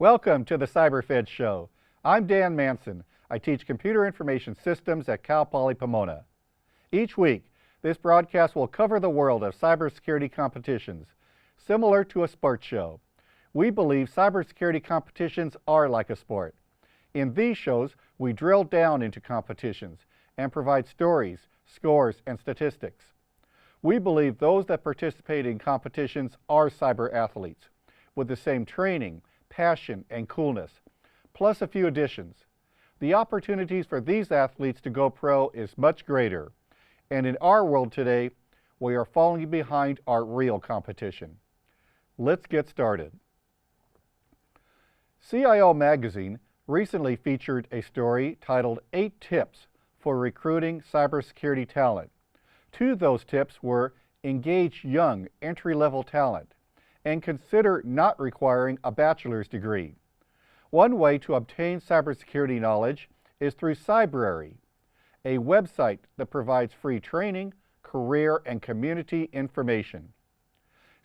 Welcome to the CyberFed Show. I'm Dan Manson. I teach computer information systems at Cal Poly Pomona. Each week, this broadcast will cover the world of cybersecurity competitions, similar to a sports show. We believe cybersecurity competitions are like a sport. In these shows, we drill down into competitions and provide stories, scores, and statistics. We believe those that participate in competitions are cyber athletes, with the same training, passion, and coolness, plus a few additions. The opportunities for these athletes to go pro is much greater, and in our world today, we are falling behind our real competition. Let's get started. CIO Magazine recently featured a story titled 8 Tips for Recruiting Cybersecurity Talent. 2 of those tips were engage young, entry-level talent, and consider not requiring a bachelor's degree. One way to obtain cybersecurity knowledge is through Cybrary, a website that provides free training, career, and community information.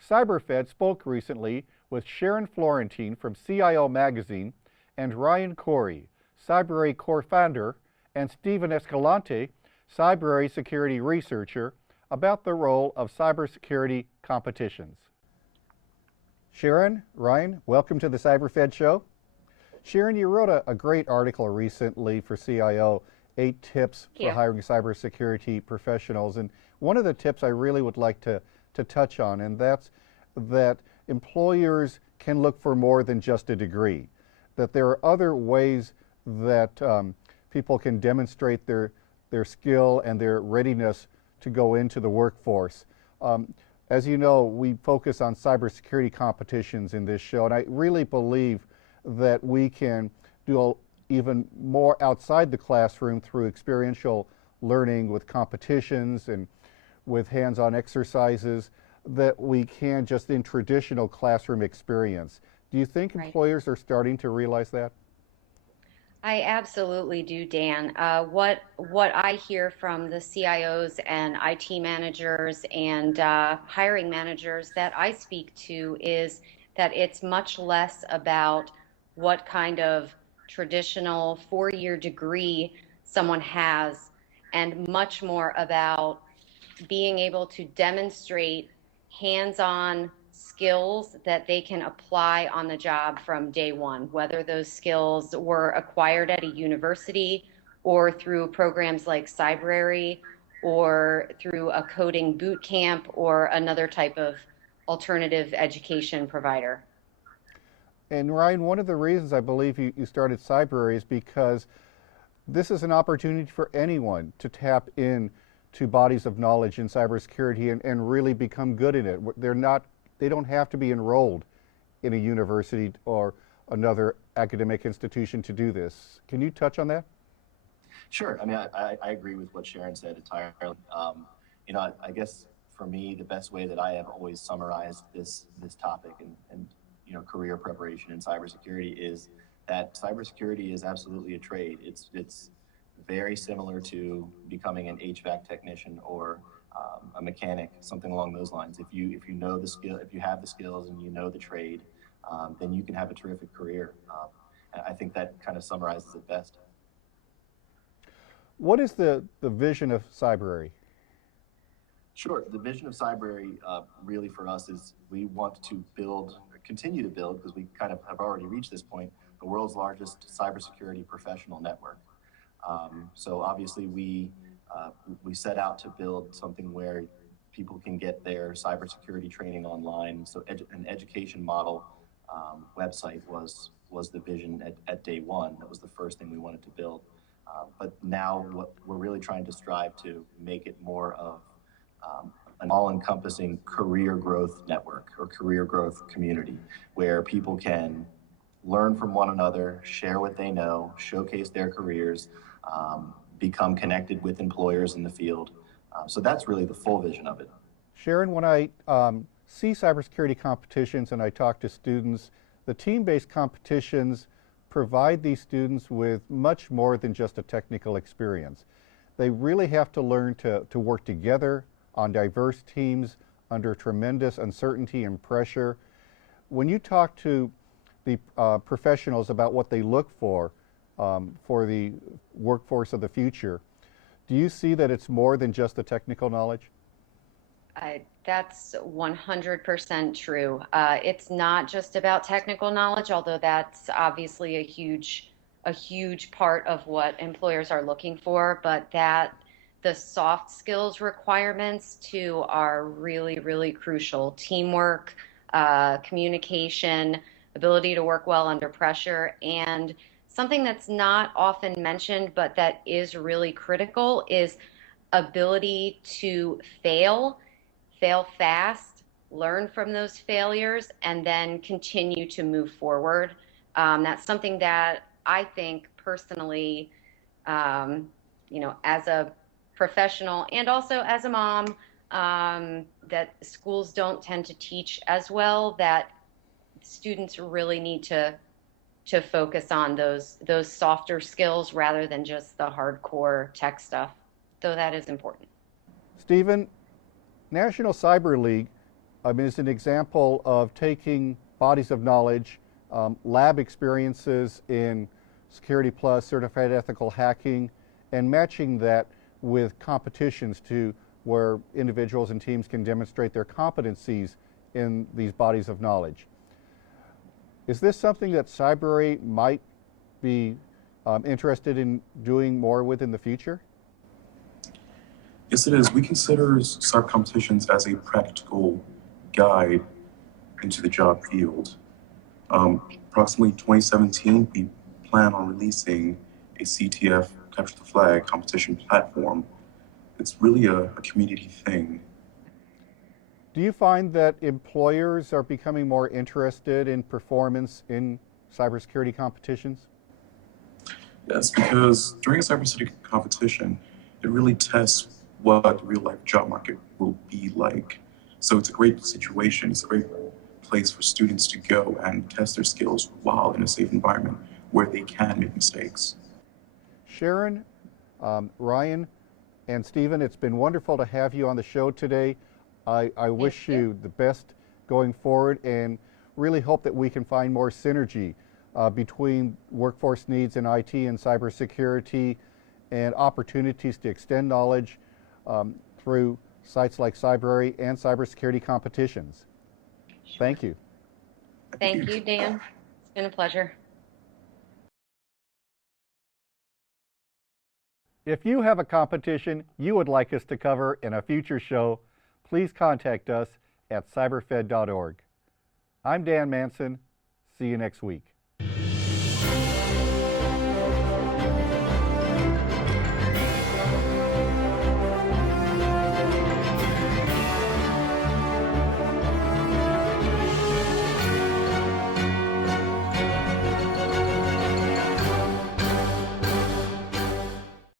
CyberFed spoke recently with Sharon Florentine from CIO Magazine and Ryan Corey, Cybrary co-founder, and Stephen Escalante, Cybrary security researcher, about the role of cybersecurity competitions. Sharon, Ryan, welcome to the CyberFed Show. Sharon, you wrote a great article recently for CIO, 8 tips for hiring cybersecurity professionals. And one of the tips I really would like to touch on, and that's that employers can look for more than just a degree, that there are other ways that people can demonstrate their skill and their readiness to go into the workforce. As you know, we focus on cybersecurity competitions in this show, and I really believe that we can do even more outside the classroom through experiential learning with competitions and with hands-on exercises that we can just in traditional classroom experience. Do you think employers are starting to realize that? I absolutely do, Dan. What I hear from the CIOs and IT managers and hiring managers that I speak to is that it's much less about what kind of traditional 4-year degree someone has and much more about being able to demonstrate hands-on skills that they can apply on the job from day one, whether those skills were acquired at a university or through programs like Cybrary or through a coding boot camp or another type of alternative education provider. And Ryan, one of the reasons I believe you started Cybrary is because this is an opportunity for anyone to tap in to bodies of knowledge in cybersecurity and really become good in it. They don't have to be enrolled in a university or another academic institution to do this. Can you touch on that? Sure. I mean, I agree with what Sharon said entirely. I guess for me, the best way that I have always summarized this topic and career preparation in cybersecurity is that cybersecurity is absolutely a trade. It's very similar to becoming an HVAC technician or a mechanic, something along those lines. If you know the skill, if you have the skills and you know the trade, then you can have a terrific career. I think that kind of summarizes it best. What is the vision of Cybrary? Sure. The vision of Cybrary really for us is we want to continue to build, because we kind of have already reached this point, the world's largest cybersecurity professional network. So obviously we set out to build something where people can get their cybersecurity training online. So an education model website was the vision at day one. That was the first thing we wanted to build. But now what we're really trying to strive to make it more of an all-encompassing career growth network or career growth community where people can learn from one another, share what they know, showcase their careers, become connected with employers in the field. So that's really the full vision of it. Sharon, when I see cybersecurity competitions and I talk to students, the team-based competitions provide these students with much more than just a technical experience. They really have to learn to work together on diverse teams under tremendous uncertainty and pressure. When you talk to the professionals about what they look for the workforce of the future, do you see that it's more than just the technical knowledge? That's 100% true. It's not just about technical knowledge, although that's obviously a huge part of what employers are looking for, but that the soft skills requirements too are really, really crucial. Teamwork, communication, ability to work well under pressure, and something that's not often mentioned but that is really critical is ability to fail fast, learn from those failures, and then continue to move forward. That's something that I think personally, as a professional and also as a mom, that schools don't tend to teach as well, that students really need to focus on those softer skills rather than just the hardcore tech stuff, though that is important. Stephen, National Cyber League is an example of taking bodies of knowledge, lab experiences in Security Plus, Certified Ethical Hacking, and matching that with competitions to where individuals and teams can demonstrate their competencies in these bodies of knowledge. Is this something that Cybrary might be interested in doing more with in the future? Yes, it is. We consider cyber competitions as a practical guide into the job field. Approximately 2017, we plan on releasing a CTF Capture the Flag competition platform. It's really a community thing. Do you find that employers are becoming more interested in performance in cybersecurity competitions? Yes, because during a cybersecurity competition, it really tests what the real-life job market will be like. So it's a great situation. It's a great place for students to go and test their skills while in a safe environment where they can make mistakes. Sharon, Ryan, and Stephen, it's been wonderful to have you on the show today. I wish you the best going forward and really hope that we can find more synergy between workforce needs in IT and cybersecurity and opportunities to extend knowledge through sites like Cybrary and cybersecurity competitions. Sure. Thank you. Thank you, Dan. It's been a pleasure. If you have a competition you would like us to cover in a future show, please contact us at cyberfed.org. I'm Dan Manson. See you next week.